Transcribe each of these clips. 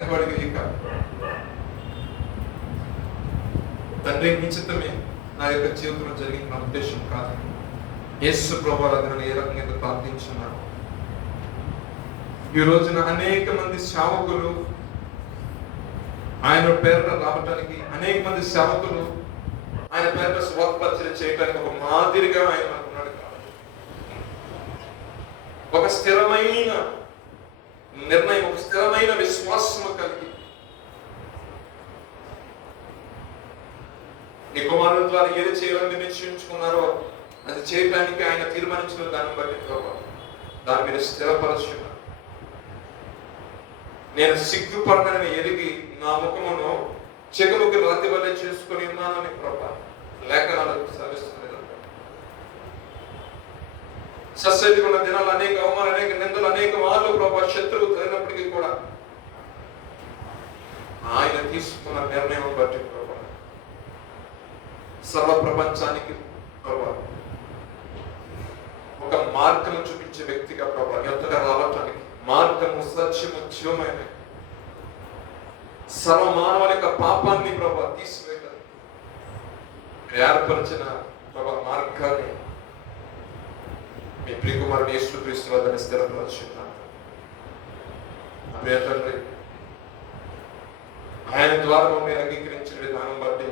వాడికి ఇక తండ్రి నీ చిత్తమే నా యొక్క జీవితంలో జరిగిన నా ఉద్దేశం కాదు. యేసు ప్రభువుని ఏ రకంగా ప్రార్థించున్నాను. ఈ రోజున అనేక మంది సేవకులు ఆయన పేరున రావటానికి, అనేక మంది సేవకులు ఆయన పేరున స్వార్థపరిచయం చేయడానికి ఒక మాదిరిగా ఆయన అనుకున్నాడు. కాబట్టి ఒక స్థిరమైన నిర్ణయం, ఒక స్థిరమైన విశ్వాసము కలిగి నీ కుమారుల ద్వారా ఏది చేయాలని నిశ్చయించుకున్నారో అది చేయడానికి ఆయన తీర్మానించిన దాన్ని బట్టి ప్రభావ దాని మీద స్థిరపరచున్నారు. నేను సిగ్గుపడనని ఎరిగి నా ముఖమును చెగుముకి రాతి వల్లే చేసుకుని ఉన్నానని ప్రభా లేఖనాలకు సాగిస్తున్నది. సస్యకి ఉన్న దినాలు అనేక అవమానాలు, అనేక నిందలు, అనేక మార్లు ప్రభా శత్రువు తగినప్పటికీ కూడా ఆయన తీసుకున్న నిర్ణయం బట్టి ప్రభా సర్వ ప్రపంచానికి ప్రభా ఒక మార్గము చూపించే వ్యక్తిగా ప్రభా ఎంతగా రావటానికి మార్గము, సత్యము, జీవమైన సర్వ మానవుల యొక్క పాపాన్ని ప్రభా తీసివేయడానికి ఏర్పరిచిన ప్రభా మార్గాన్ని మీ ప్రియకుమారుడు యేసుక్రీస్తు వద్దని స్థిరపరచున్నాను. తండ్రి ఆయన ద్వారా మీరు అంగీకరించిన విధానం బట్టి,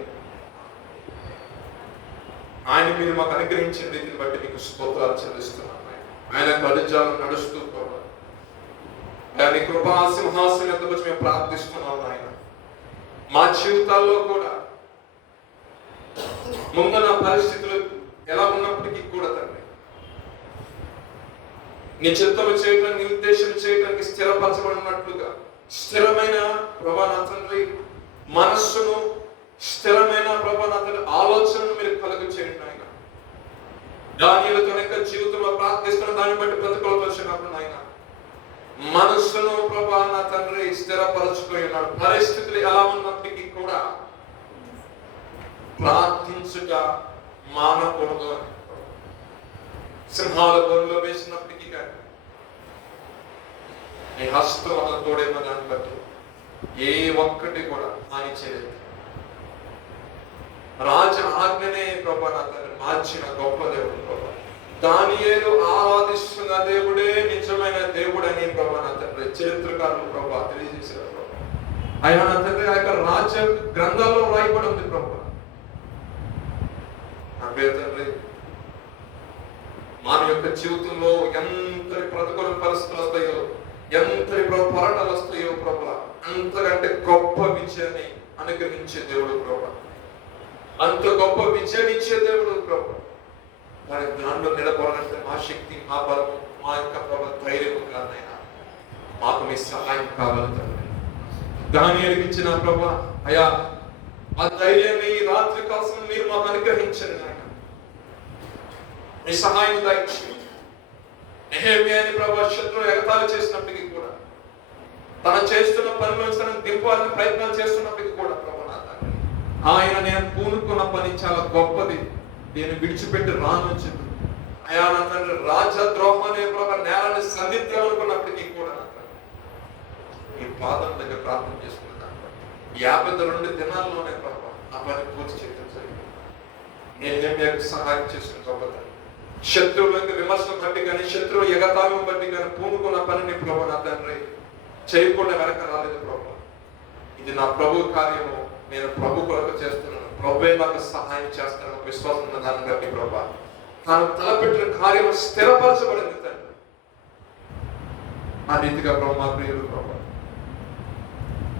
ఆయన మీరు మాకు అనుగ్రహించిన రీతిని బట్టి మీకు స్తోత్రాలు చెల్లిస్తున్నాను. ఆయన కడుజాలు నడుస్తూ ఆయన కృపా సింహాసనం ఎంత వచ్చి మేము ప్రార్థిస్తున్నాం. ఆయన మా జీవితాల్లో కూడా ముందున్న పరిస్థితులు ఎలా ఉన్నప్పటికీ కూడా తండ్రి నీ చిత్తము చేయడానికి, నీ ఉద్దేశం చేయడానికి స్థిరపరచబడినట్లుగా స్థిరమైన ప్రభా నా తండ్రి మనస్సును, స్థిరమైన ప్రభా నా తండ్రి ఆలోచనను మీరు కలుగు చేయండి. ఆయన దానియేలు తన యొక్క జీవితంలో ప్రార్థిస్తున్న దాన్ని బట్టి ప్రతికూలత వచ్చినప్పుడు నాయన మనస్సును ప్రభా నా తండ్రి స్థిరపరచుకొని ఉన్నాడు. పరిస్థితులు ఎలా ఉన్నప్పటికీ కూడా ప్రార్థించుట మానకూడదు అని, సింహాల బోన్లో వేసినప్పటికీ కానీ నీ హస్తం అలా తోడేమో దాన్ని బట్టి ఏ ఒక్కటి కూడా హాని చేయలేదు. రాజ ఆజ్ఞనే ప్రభా నా తండ్రి మార్చిన గొప్ప దేవుడు ప్రభా. దానియేలు ఆరాధిస్తున్న దేవుడే నిజమైన దేవుడు అని ప్రభా నా తండ్రి చరిత్రకారులు ప్రభా తెలియజేశారు ప్రభా. ఆయన నా తండ్రి ఆ యొక్క రాజ గ్రంథాల్లో రాయబడి ఉంది ప్రభా. నా పేరు తండ్రి మన యొక్క జీవితంలో ఎంతటి ప్రతికూల పరిస్థితులు వస్తాయో, ఎంతటి పోరాటాలు వస్తాయో ప్రభా, అంతకంటే గొప్ప విజయాన్ని అనుగ్రహించే దేవుడు ప్రభా, అంత గొప్ప విజయాన్ని ఇచ్చే దేవుడు ప్రభా. దాని దాంట్లో నిలబడాలంటే మా శక్తి, మా బలం, మా యొక్క ప్రభా ధైర్యం కాదైనా మాకు మీ సహాయం కావాలి తండ్రి. దానియేలుకి ఇచ్చిన ప్రభా అయా ఆ ధైర్యాన్ని రాత్రి కాలం మీరు మాకు అనుగ్రహించండి నాయన. మీ సహాయం దయచేయండి. నెహెమ్యాని ప్రభా శత్రువు ఎగతాళి చేసినప్పటికీ కూడా, తను చేస్తున్న పనిలో తనను దింపాలని ప్రయత్నాలు చేస్తున్నప్పటికీ కూడా ప్రభా నా తండ్రి ఆయన నేను పూనుకున్న పని చాలా గొప్పది, నేను విడిచిపెట్టి రాను చెప్పి అయా నా తండ్రి రాజద్రోహం అనే ప్రభా నేరాన్ని సంధిద్దామనుకున్నప్పటికీ కూడా నా తండ్రి ఈ పాదం దగ్గర ప్రార్థన చేసుకున్నాను. 52 దినాల్లోనే ప్రభా ఆ పని పూర్తి చేయడం జరిగింది. నేను సహాయం చేసిన గొప్ప శత్రువుల యొక్క విమర్శను బట్టి కానీ, శత్రువు ఎగతాళం బట్టి కానీ పూనుకున్న పనిని ప్రభా నా తండ్రి చేయకుండా వెనక రాలేదు ప్రభా. ఇది నా ప్రభు కార్యము, నేను ప్రభు కొరకు చేస్తున్నాను, ప్రభువే నాకు సహాయం చేస్తాను విశ్వాసం ఉన్న దాన్ని బట్టి ప్రభా తాను తలపెట్టిన కార్యము స్థిరపరచబడింది తండ్రి. ఆ రీతిగా ప్రభా మా ప్రియులు ప్రభా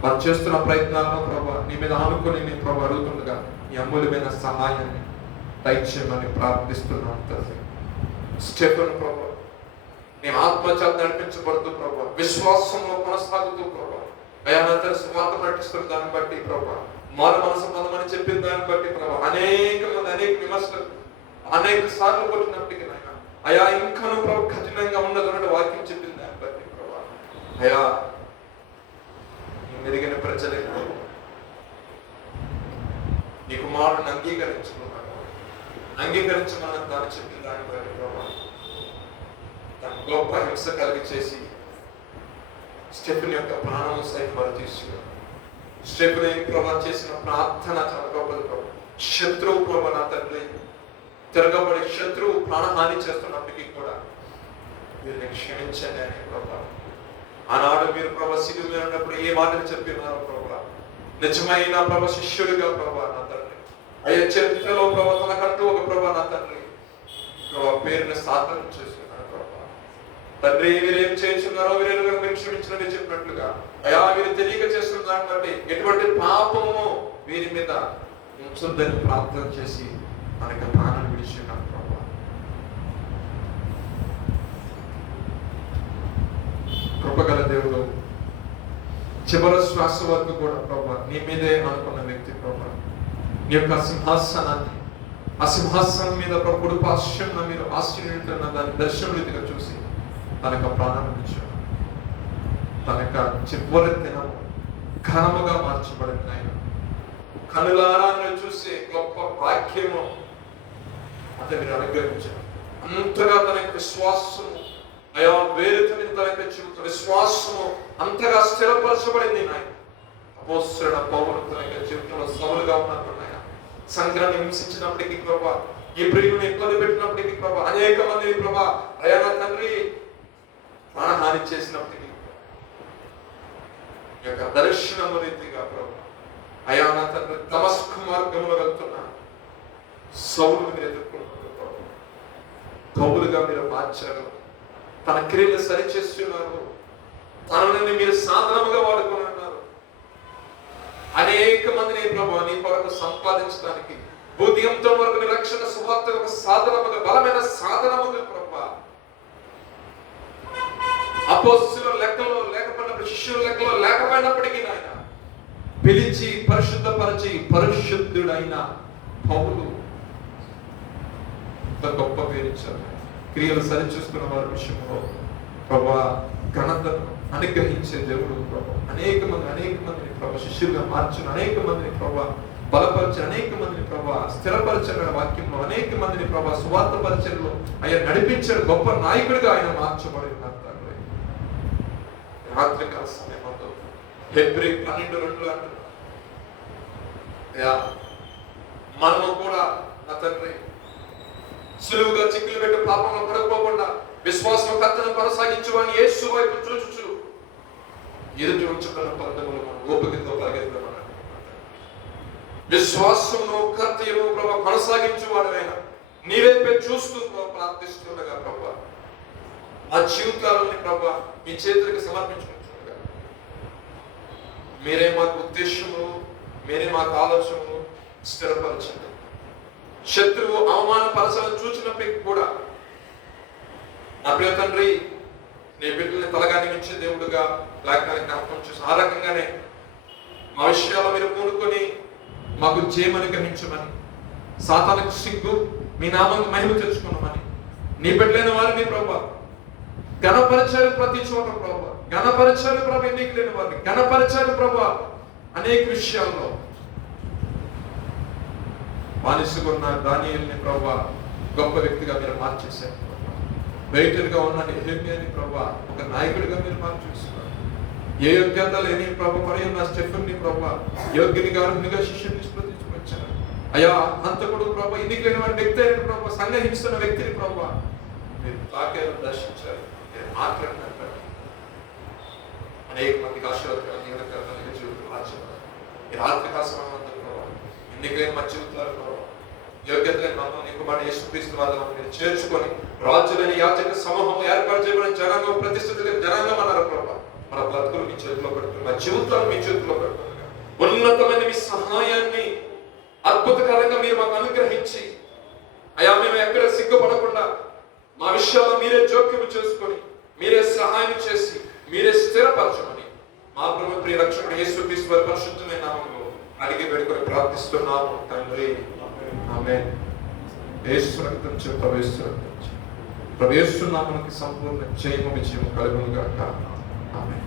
వారు చేస్తున్న ప్రయత్నాల్లో ప్రభా నీ మీద ఆనుకొని నేను ప్రభా అడుగుతుండగా ఈ అమూల్యమైన సహాయాన్ని దయచేయమని ప్రార్థిస్తున్నాను తండ్రి. స్టెఫెను ప్రభా నీ ఆత్మచేత నడిపించబడుతూ ప్రభా విశ్వాసంలో కొనసాగుతూ ప్రభా అయానంతర స్వార్థ నటిస్తున్న దాన్ని బట్టి ప్రభా మారు మనసు పొందమని చెప్పిన దాన్ని బట్టి ప్రభా అనేక మంది అనేక విమర్శలు అనేక సార్లు కొట్టినప్పటికీ నాయన అయా ఇంకనూ ప్రభు కఠినంగా ఉండదు వాక్యం చెప్పిన దాన్ని బట్టి ప్రభా అయా మెరుగైన ప్రజలే నీ కుమారుని అంగీకరించమని తాను చెప్పిన దాన్ని బట్టి ప్రభా తన గొప్ప హింస కలిగి చేసి స్టెఫెన్ యొక్క ప్రాణం సైతం వారు తీసుకు స్టెఫెనీ ప్రభా చేసిన ప్రార్థన చాలా గొప్పది ప్రభా. శత్రువు ప్రభా నా తండ్రి తిరగబడి శత్రువు ప్రాణహాని చేస్తున్నప్పటికీ కూడా వీరిని క్షమించండి అని ప్రభా. ఆనాడు మీరు ప్రభా సిలువ మీద ఉన్నప్పుడు ఏ మాటలు చెప్పినారో ప్రభా, నిజమైన ప్రభా శిష్యుడిగా ప్రభా నా తండ్రి, అయ్యే చరిత్రలో ప్రభా తనకంటూ ఒక ప్రభా నా తండ్రి ప్రభా పేరుని సాధన చేస్తున్నారు ప్రభా. తండ్రి వీరేం చేస్తున్నారో వీరేం క్షమించినని చెప్పినట్లుగా అయా వీరు తెలియక చేస్తున్న దాన్ని బట్టి ఎటువంటి పాపము వీరి మీద ఉంచొద్దని ప్రార్థన చేసి మనకి ప్రాణం విడిచినారు ప్రభా. కృపగల దేవుడు చివరి శ్వాస వరకు కూడా ప్రభా నీ మీదే అనుకున్న వ్యక్తి ప్రభా, నీ యొక్క సింహాసనాన్ని ఆ సింహాసనం మీద ప్రభుడు పాశ్యం మీరు ఆశ్చర్యుంటున్న దాన్ని దర్శన రీతిగా చూసి తన యొక్క ప్రాణం ఇచ్చాడు. తన యొక్క చివరి దినం ఘనముగా మార్చబడింది. ఆయన కనులారా చూసే గొప్ప వాక్యము అతను మీరు అనుగ్రహించారు. అంతగా తన యొక్క విశ్వాసము అయా వేరుతని తన యొక్క జీవిత విశ్వాసము అంతగా స్థిరపరచబడింది. నాయన అపోస్తలుడైన పౌలు తన యొక్క జీవితంలో సవాలుగా ఉన్నారు. నాయన సంఘాన్ని హింసించినప్పటికీ ప్రభా, ఈ ప్రియుని ఇబ్బంది పెట్టినప్పటికీ ప్రభా, అనేక మంది ప్రభా అయా నా తండ్రి ప్రాణహాని చేసినప్పటికీ ఈ యొక్క దర్శనము రీతిగా ప్రభా అయా నా తండ్రి దమస్కు మార్గంలో వెళ్తున్నా సౌలు మీరు ఎదుర్కొంటున్నారు ప్రభా. పౌలుగా మీరు మార్చారు, తన క్రియలు సరిచేస్తున్నారు, తనని మీరు సాధనముగా వాడుకున్నారు. అనేక మందిని ప్రభా నీ కొరకు సంపాదించడానికి బుద్ధింతో వరకు నీ రక్షణ సువార్త ఒక సాధనముగా బలమైన సాధనముగా ప్రభా అపోస్తలుల లెక్కలో లేకపోయినప్పుడు శిష్యుల లెక్కలో లేకపోయినప్పటికీ నాయన పిలిచి పరిశుద్ధపరిచి పరిశుద్ధుడైన పౌలు గొప్ప పేరు ఇచ్చారు. క్రియలు సరిచూసుకున్న వారి విషయంలో ప్రభా ఘనతను అనుగ్రహించే దేవుడు ప్రభా. అనేక మందిని ప్రభా శిష్యులుగా మార్చిన, అనేక మందిని ప్రభా బలపరిచిన, అనేక మందిని ప్రభా స్థిరపరిచిన వాక్యంలో, అనేక మందిని ప్రభా సువార్త పరిచయంలో ఆయన నడిపించిన గొప్ప నాయకుడిగా ఆయన మార్చబడి ఉన్నారు. రాత్రికాల సమయంలో హెబ్రీ 12:2 అంటున్నారు, మనము కూడా నా తండ్రి సులువుగా చిక్కులు పెట్టి పాపంలో పడకపోకుండా విశ్వాసం కర్తను కొనసాగించువని యేసు వైపు చూచుచు ఎదుటి ఉంచుకున్న పందెములు మనం ఓపికతో పరిగెత్తమన్నాడు. విశ్వాసమును కర్తను ప్రభా కొనసాగించువాడైనా నీ వైపే చూస్తూ ప్రార్థిస్తుండగా ప్రభా ఆ జీవితాలని ప్రభా మీ చేతులకు సమర్పించుకుంటుండగా మీరే మాకు ఉద్దేశము, మీరే మాకు ఆలోచనలు స్థిరపరచండి. శత్రువు అవమానపరచాలని చూచినప్పటికీ కూడా నా ప్రియ తండ్రి నీ బిడ్డల్ని తలగా నిమించే దేవుడుగా లేఖనాన్ని జ్ఞాపకం చేసి ఆ రకంగానే మా విషయాలు మీరు పూనుకొని మాకు జయమని గ్రహించమని, సాతానికి సిగ్గు మీ నామానికి మహిమ తెచ్చుకున్నామని, నీ బిడ్డలైన వారిని ప్రభా ఘనపరిచారు. ప్రతి చోట ప్రభా ఘనపరిచారు ప్రభా, ఎన్నిక లేని వారిని ఘనపరిచారు ప్రభా. అనేక విషయాల్లో బానిసకున్న దానియేలుని ప్రభా గొప్ప వ్యక్తిగా మీరు మార్చేశారు. వెయిటర్గా ఉన్న నెహెమ్యాని ప్రభా ఒక నాయకుడిగా మీరు మార్చేస్తున్నారు. ఏ యోగ్యత లేని ప్రభా పడి ఉన్న స్టెఫెన్ని ప్రభా యోగ్యునిగా అర్హునిగా శిష్యుని నిష్ప్రతించుకొచ్చారు. అయా హంతకుడు ప్రభా ఎన్నిక లేని వారి వ్యక్తి అయిన ప్రభా సంగ్రహిస్తున్న వ్యక్తిని ప్రభా మీరు తాకేలు దర్శించారు, మీరు మాట్లాడినారు. అనేక మందికి ఆశీర్వాదకరంగా జీవితం మార్చారు. ఈ రాత్రికాల సమయంలో ప్రభా ఎన్నికలేని మా జీవితాలు ప్రభా యోగ్యత లేని మమ్మల్ని ఇంకొకటి యేసుక్రీస్తు వారిని మీరు చేర్చుకొని రాజులని యాజక సమూహం ఏర్పాటు చేయబడిన జనాంగం ప్రతిష్ఠిత జనాంగం అన్నారు ప్రభా. మన బ్రతుకులు మీ చేతిలో పెడుతున్నారు, మా జీవితాలు మీ చేతిలో పెడుతున్నారు. ఉన్నతమైన మీ సహాయాన్ని అద్భుతకరంగా మీరు మాకు అనుగ్రహించి అయా మేము ఎక్కడ సిగ్గుపడకుండా మా విషయాల్లో మీరే జోక్యం చేసుకొని మీరే సహాయం చేసి మీరే స్థిరపరచమని మా ప్రభు ప్రియ రక్షకుడు యేసుక్రీస్తు వారి పరిశుద్ధమైన నామములో అడిగి వేడుకొని ప్రార్థిస్తున్నాము తండ్రి, ఆమేన్. యేసు రక్తం చే ప్రవేశిస్తున్నామనికి సంపూర్ణ జయము విజయము కలుగును గాక. ఆమేన్.